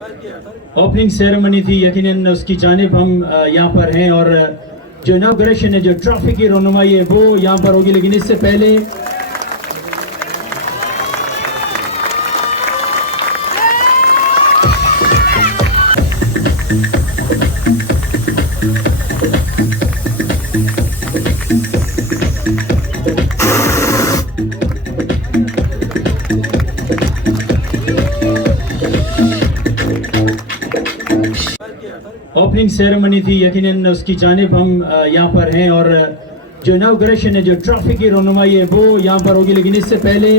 Opening ceremony थी, यकीनन उसकी जानिब हम यहाँ पर हैं और जो इनॉग्रेशन है, जो ट्रॉफी की रनुमाई है वो यहाँ पर होगी। लेकिन इससे पहले ओपनिंग सेरेमनी थी, यकीनन उसकी जानिब हम यहाँ पर हैं और जो इनॉग्रेशन है, जो ट्रॉफी की रनुमाई है वो यहाँ पर होगी। लेकिन इससे पहले